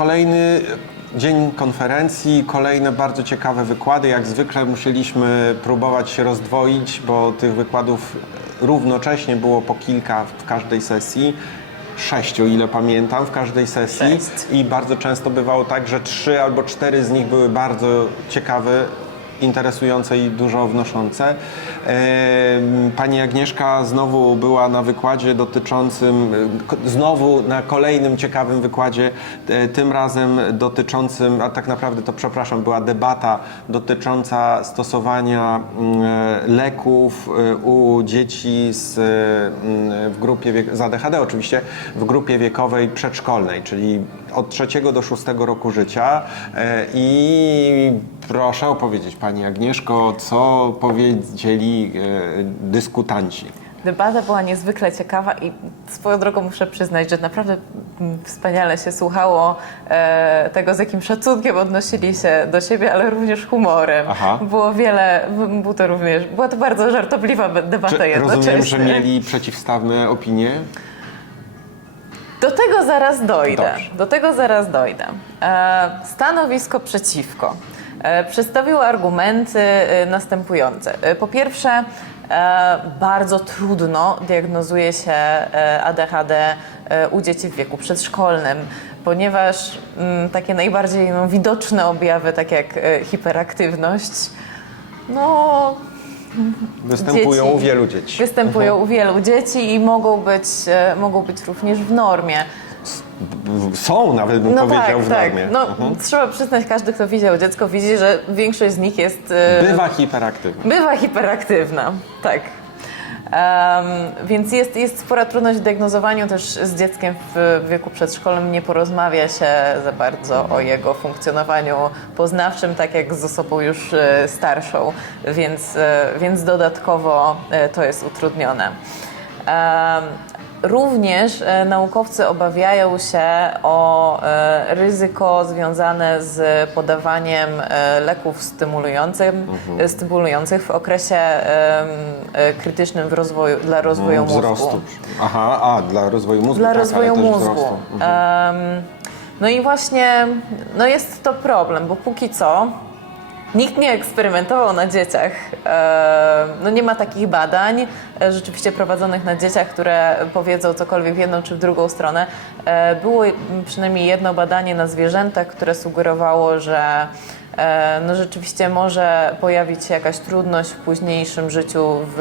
Kolejny dzień konferencji, kolejne bardzo ciekawe wykłady. Jak zwykle musieliśmy próbować się rozdwoić, bo tych wykładów równocześnie było po kilka w każdej sesji. Sześć, o ile pamiętam, w każdej sesji. Sześć. I bardzo często bywało tak, że trzy albo cztery z nich były bardzo ciekawe, interesujące i dużo wnoszące. Pani Agnieszka znowu była na wykładzie dotyczącym, e, znowu na kolejnym ciekawym wykładzie, e, tym razem dotyczącym, a tak naprawdę to przepraszam, była debata dotycząca stosowania mm, e, leków u dzieci z, mm, w grupie wiek- z ADHD oczywiście, w grupie wiekowej przedszkolnej, czyli od trzeciego do szóstego roku życia E, i proszę opowiedzieć Pani Agnieszko, co powiedzieli e, dyskutanci. Debata była niezwykle ciekawa i swoją drogą muszę przyznać, że naprawdę wspaniale się słuchało e, tego, z jakim szacunkiem odnosili się do siebie, ale również humorem. Aha. Było wiele, był to również, była to bardzo żartobliwa debata Czy jednocześnie. rozumiem, że mieli przeciwstawne opinie? Do tego zaraz dojdę. Dobrze. Do tego zaraz dojdę. E, stanowisko przeciwko. E, przedstawił argumenty e, następujące. Po pierwsze, bardzo trudno diagnozuje się ADHD u dzieci w wieku przedszkolnym, ponieważ mm, takie najbardziej no, widoczne objawy, tak jak hiperaktywność, no Występują Dzieci. u wielu dzieci. występują u wielu dzieci i mogą być, e, mogą być również w normie. Są nawet, bym No powiedział, tak, w tak. normie. No, Mhm. Trzeba przyznać, każdy, kto widział dziecko, widzi, że większość z nich jest. e, Bywa hiperaktywna. bywa hiperaktywna. Tak. Em, więc jest, jest spora trudność w diagnozowaniu też z dzieckiem w wieku przedszkolnym. Nie porozmawia się za bardzo o jego funkcjonowaniu poznawczym, tak jak z osobą już e, starszą, więc, e, więc dodatkowo e, to jest utrudnione. Em, Również e, naukowcy obawiają się o e, ryzyko związane z podawaniem e, leków stymulujących, e, stymulujących w okresie krytycznym w rozwoju, dla rozwoju mózgu. Wzrostu. Aha, a, dla rozwoju mózgu. Dla tak, rozwoju mózgu. Mhm. No i właśnie no jest to problem, bo póki co nikt nie eksperymentował na dzieciach. No nie ma takich badań e, rzeczywiście prowadzonych na dzieciach, które powiedzą cokolwiek w jedną czy w drugą stronę. E, Było przynajmniej jedno badanie na zwierzętach, które sugerowało, że no rzeczywiście może pojawić się jakaś trudność w późniejszym życiu w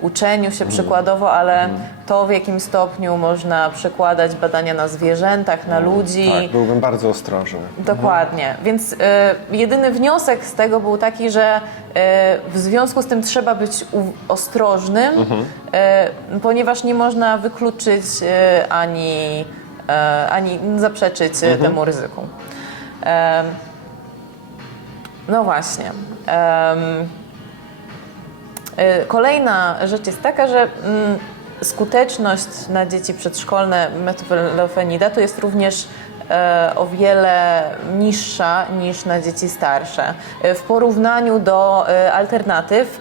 uczeniu się przykładowo, ale to w jakim stopniu można przekładać badania na zwierzętach, na ludzi. Tak, byłbym bardzo ostrożny. Dokładnie. Więc y, jedyny wniosek z tego był taki, że y, w związku z tym trzeba być ostrożnym, y, ponieważ nie można wykluczyć y, ani, y, ani zaprzeczyć y, temu ryzyku. Em, no właśnie. Em, y, Kolejna rzecz jest taka, że mm, skuteczność na dzieci przedszkolne metylofenidatu jest również e, o wiele niższa niż na dzieci starsze. E, W porównaniu do e, alternatyw,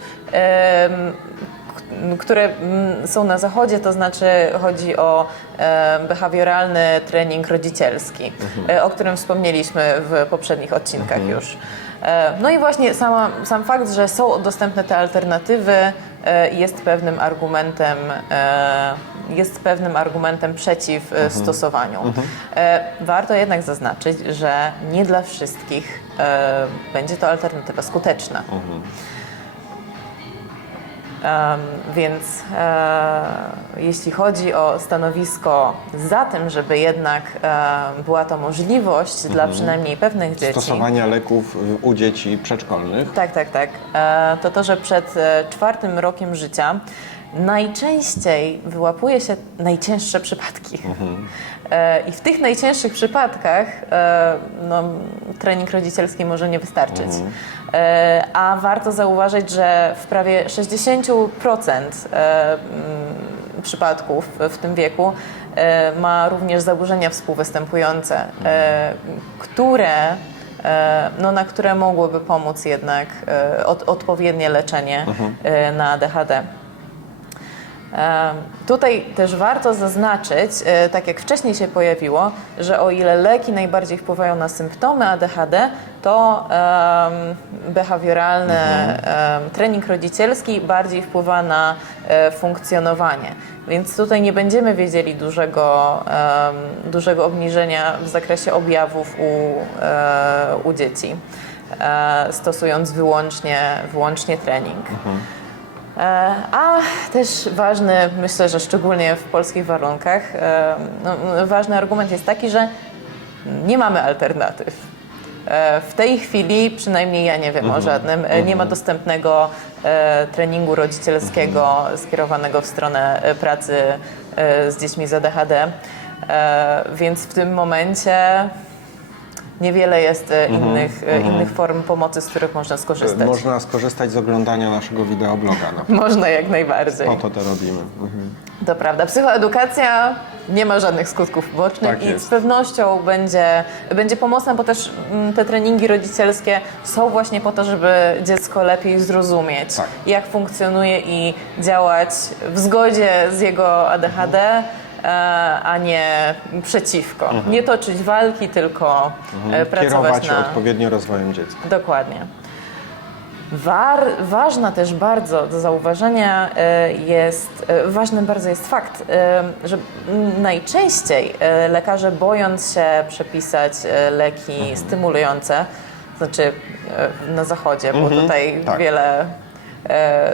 które mm, są na zachodzie, to znaczy chodzi o behawioralny trening rodzicielski, e, o którym wspomnieliśmy w poprzednich odcinkach już. E, No i właśnie sama, sam fakt, że są dostępne te alternatywy e, jest pewnym argumentem, e, jest pewnym argumentem przeciw e, stosowaniu. E, Warto jednak zaznaczyć, że nie dla wszystkich będzie to alternatywa skuteczna. Em, więc e, jeśli chodzi o stanowisko za tym, żeby jednak e, była to możliwość dla przynajmniej pewnych dzieci. Stosowania leków u dzieci przedszkolnych. Tak, tak, tak. E, to to, że przed czwartym rokiem życia najczęściej wyłapuje się najcięższe przypadki. E, I w tych najcięższych przypadkach e, no, trening rodzicielski może nie wystarczyć. E, A warto zauważyć, że w prawie 60% e, mm, przypadków w tym wieku e, ma również zaburzenia współwystępujące, e, które e, no, na które mogłoby pomóc jednak e, od, odpowiednie leczenie e, na ADHD. Tutaj też warto zaznaczyć, e, tak jak wcześniej się pojawiło, że o ile leki najbardziej wpływają na symptomy ADHD, to behawioralny em, trening rodzicielski bardziej wpływa na e, funkcjonowanie. Więc tutaj nie będziemy wiedzieli dużego, dużego obniżenia w zakresie objawów u, e, u dzieci, stosując wyłącznie, wyłącznie trening. E, A też ważny, myślę, że szczególnie w polskich warunkach, e, no, ważny argument jest taki, że nie mamy alternatyw. E, W tej chwili, przynajmniej ja nie wiem o żadnym, e, nie ma dostępnego e, treningu rodzicielskiego skierowanego w stronę e, pracy e, z dziećmi z ADHD, E, więc w tym momencie niewiele jest e, innych, e, innych form pomocy, z których można skorzystać. Można skorzystać z oglądania naszego wideobloga. No. Można jak najbardziej. Po to to robimy. Mhm. To prawda. Psychoedukacja nie ma żadnych skutków ubocznych Tak i jest. z pewnością będzie, będzie pomocna, bo też mm, te treningi rodzicielskie są właśnie po to, żeby dziecko lepiej zrozumieć, Tak. jak funkcjonuje i działać w zgodzie z jego ADHD, a nie przeciwko. Nie toczyć walki, tylko e, pracować Mhm. Kierować na... odpowiednio rozwojem dziecka. Dokładnie. War, ważna też bardzo do zauważenia e, jest, e, ważny bardzo jest fakt, e, że najczęściej e, lekarze bojąc się przepisać e, leki stymulujące, znaczy e, na zachodzie, bo tutaj tak. wiele, e,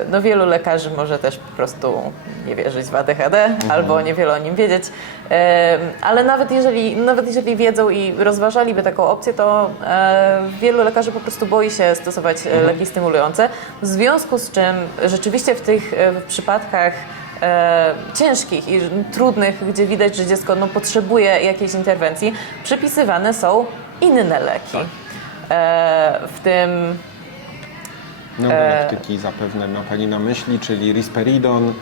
no wielu lekarzy może też po prostu nie wierzyć w ADHD albo niewiele o nim wiedzieć, E, ale nawet jeżeli, nawet jeżeli wiedzą i rozważaliby taką opcję, to e, wielu lekarzy po prostu boi się stosować e, leki stymulujące, w związku z czym rzeczywiście w tych e, przypadkach e, ciężkich i trudnych, gdzie widać, że dziecko no, potrzebuje jakiejś interwencji, przypisywane są inne leki. E, w tym Neuroleptyki zapewne ma Pani na myśli, czyli risperidon,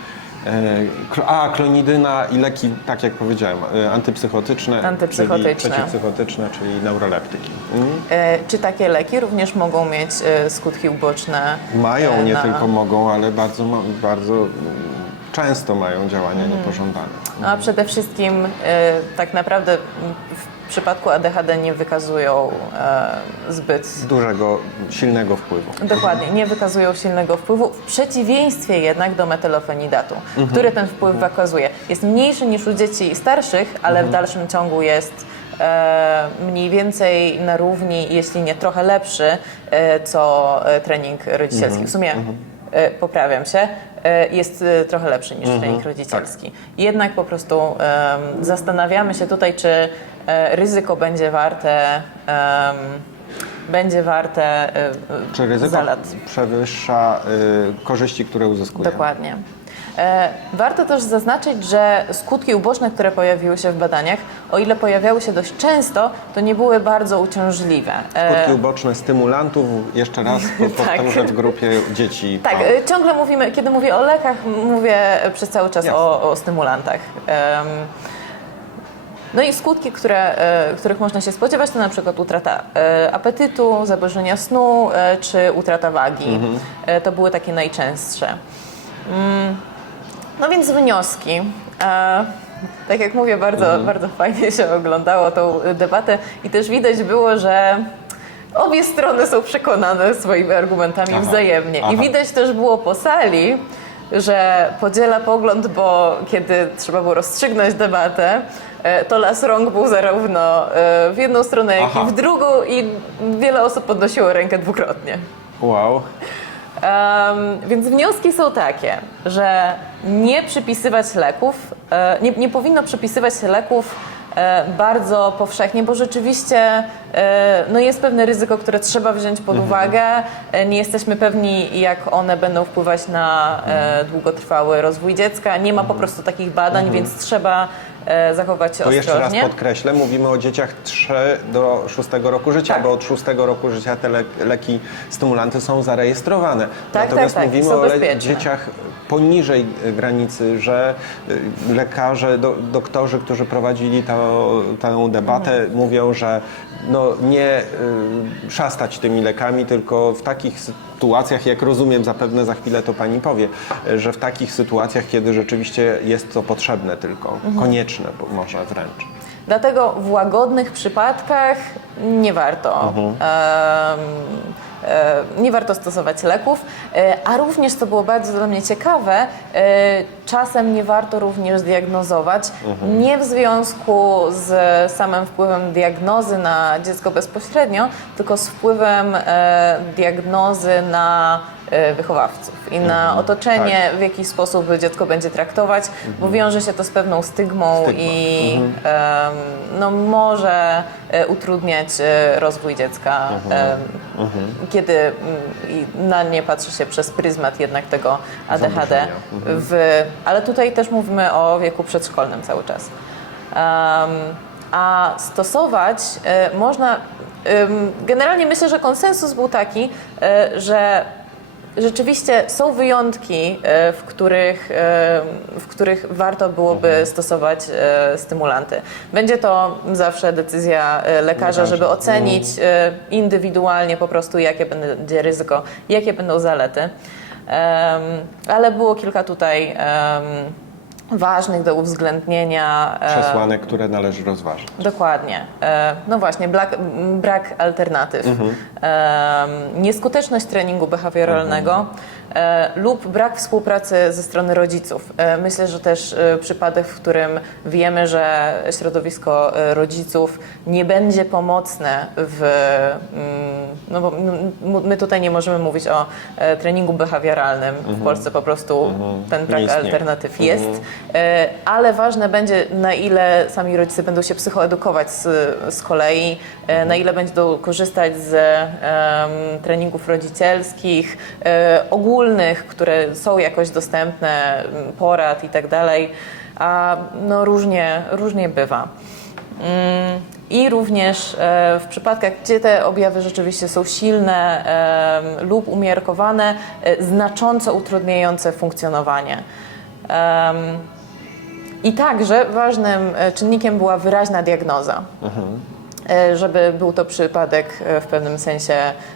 e, a klonidyna i leki, tak jak powiedziałem, e, antypsychotyczne, Antypsychotyczne. czyli przeciwpsychotyczne, czyli neuroleptyki. Mm. E, Czy takie leki również mogą mieć e, skutki uboczne? Mają, e, nie na- tylko mogą, ale bardzo, ma- bardzo mm, często mają działania Mhm. niepożądane. No a przede wszystkim e, tak naprawdę m, w przypadku ADHD nie wykazują e, zbyt Dużego, silnego wpływu. Dokładnie, nie wykazują silnego wpływu, w przeciwieństwie jednak do metylofenidatu, który ten wpływ wykazuje. Jest mniejszy niż u dzieci starszych, ale w dalszym ciągu jest e, mniej więcej na równi, jeśli nie trochę lepszy, e, co e, trening rodzicielski. W sumie e, poprawiam się, e, jest e, trochę lepszy niż trening rodzicielski. Jednak po prostu em, zastanawiamy się tutaj, czy ryzyko będzie warte. będzie warte e, e, Czy ryzyko przewyższa y, korzyści, które uzyskuje? Dokładnie. E, Warto też zaznaczyć, że skutki uboczne, które pojawiły się w badaniach, o ile pojawiały się dość często, to nie były bardzo uciążliwe. E, Skutki uboczne stymulantów, jeszcze raz po- Tak. powtórzę, w grupie dzieci. Tak, A, e, ciągle mówimy, kiedy mówię o lekach, mówię przez cały czas o, o stymulantach. No i skutki, które, e, których można się spodziewać, to na przykład utrata e, apetytu, zaburzenia snu e, czy utrata wagi. E, To były takie najczęstsze. Mm, No więc wnioski. Tak jak mówię, bardzo, bardzo fajnie się oglądało tą debatę i też widać było, że obie strony są przekonane swoimi argumentami Aha, wzajemnie. aha. I widać też było po sali, że podziela pogląd, bo kiedy trzeba było rozstrzygnąć debatę, to las rąk był zarówno e, w jedną stronę, jak Aha. i w drugą i wiele osób podnosiło rękę dwukrotnie. Wow. Em, więc wnioski są takie, że nie przypisywać leków, e, nie, nie powinno przypisywać leków e, bardzo powszechnie, bo rzeczywiście e, no jest pewne ryzyko, które trzeba wziąć pod uwagę. E, Nie jesteśmy pewni, jak one będą wpływać na e, długotrwały rozwój dziecka. Nie ma po prostu takich badań, więc trzeba e, zachować się To jeszcze raz ostrożnie. podkreślę, mówimy o dzieciach 3 do 6 roku życia, Tak. bo od 6 roku życia te le leki stymulanty są zarejestrowane. Tak, Natomiast tak, tak, mówimy są o le- bezpieczne. dzieciach poniżej y, granicy, że y, lekarze, do, doktorzy, którzy prowadzili to, tę debatę, Mhm. mówią, że no, nie y, szastać tymi lekami, tylko w takich sytuacjach, jak rozumiem, zapewne za chwilę to pani powie, że w takich sytuacjach, kiedy rzeczywiście jest to potrzebne tylko, konieczne może wręcz. Dlatego w łagodnych przypadkach nie warto. em, e, nie warto stosować leków, e, a również, co było bardzo dla mnie ciekawe, e, czasem nie warto również diagnozować, nie w związku z samym wpływem diagnozy na dziecko bezpośrednio, tylko z wpływem e, diagnozy na wychowawców i na otoczenie, w jaki sposób dziecko będzie traktować, bo wiąże się to z pewną stygmą, Stygma. i em, no, może e, utrudniać e, rozwój dziecka, em, kiedy mm, na nie patrzy się przez pryzmat jednak tego ADHD. Zaburzenia. W, ale tutaj też mówimy o wieku przedszkolnym cały czas. Em, a stosować e, można. em, generalnie myślę, że konsensus był taki, e, że rzeczywiście są wyjątki, e, w których, e, w których warto byłoby stosować e, stymulanty. Będzie to zawsze decyzja lekarza, żeby ocenić e, indywidualnie po prostu, jakie będzie ryzyko, jakie będą zalety. Ale było kilka tutaj ważnych do uwzględnienia. e, Przesłanek, które należy rozważyć. Dokładnie. E, No właśnie, brak, brak alternatyw. E, Nieskuteczność treningu behawioralnego e, lub brak współpracy ze strony rodziców. E, Myślę, że też e, przypadek, w którym wiemy, że środowisko e, rodziców nie będzie pomocne w. mm, No bo my tutaj nie możemy mówić o e, treningu behawioralnym. W Polsce po prostu ten brak alternatyw jest. E, ale ważne będzie, na ile sami rodzice będą się psychoedukować z, z kolei, e, na ile będą korzystać z em, treningów rodzicielskich, e, ogólnych, które są jakoś dostępne, m, porad i tak dalej, a no różnie, różnie bywa. Mm, I również e, w przypadkach, gdzie te objawy rzeczywiście są silne lub umiarkowane, e, znacząco utrudniające funkcjonowanie. I także ważnym e, czynnikiem była wyraźna diagnoza. E, Żeby był to przypadek e, w pewnym sensie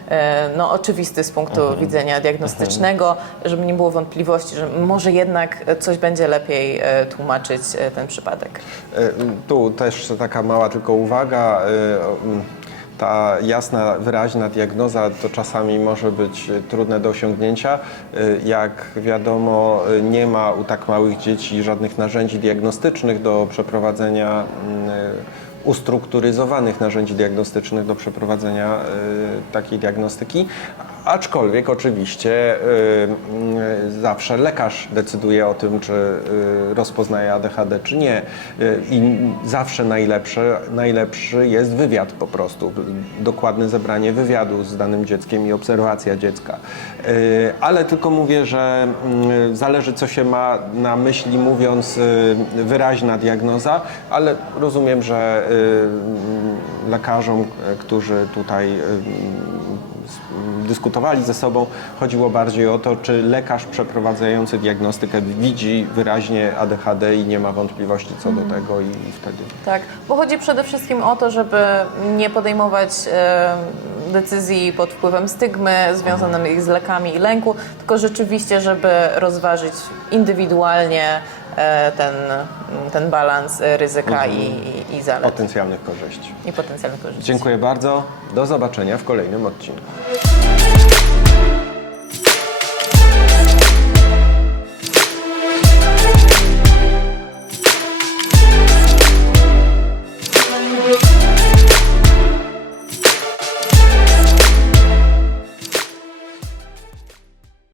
e, no, oczywisty z punktu widzenia diagnostycznego, żeby nie było wątpliwości, że może jednak coś będzie lepiej e, tłumaczyć e, ten przypadek. E, Tu też taka mała tylko uwaga. e, Ta jasna, wyraźna diagnoza to czasami może być e, trudne do osiągnięcia. E, Jak wiadomo, e, nie ma u tak małych dzieci żadnych narzędzi diagnostycznych do przeprowadzenia e, ustrukturyzowanych narzędzi diagnostycznych do przeprowadzenia e, takiej diagnostyki, aczkolwiek oczywiście e, mm, zawsze lekarz decyduje o tym, czy e, rozpoznaje ADHD, czy nie. I zawsze najlepsze, najlepszy jest wywiad po prostu, dokładne zebranie wywiadu z danym dzieckiem i obserwacja dziecka. Ale tylko mówię, że zależy co się ma na myśli mówiąc wyraźna diagnoza, ale rozumiem, że lekarzom, którzy tutaj dyskutowali ze sobą, chodziło bardziej o to, czy lekarz przeprowadzający diagnostykę widzi wyraźnie ADHD i nie ma wątpliwości co do tego i wtedy Tak, bo chodzi przede wszystkim o to, żeby nie podejmować e, decyzji pod wpływem stygmy związanych z lekami i lęku, tylko rzeczywiście, żeby rozważyć indywidualnie e, ten, ten balans ryzyka i, i, i zalet potencjalnych korzyści. i potencjalnych korzyści. Dziękuję bardzo. Do zobaczenia w kolejnym odcinku. Thank you.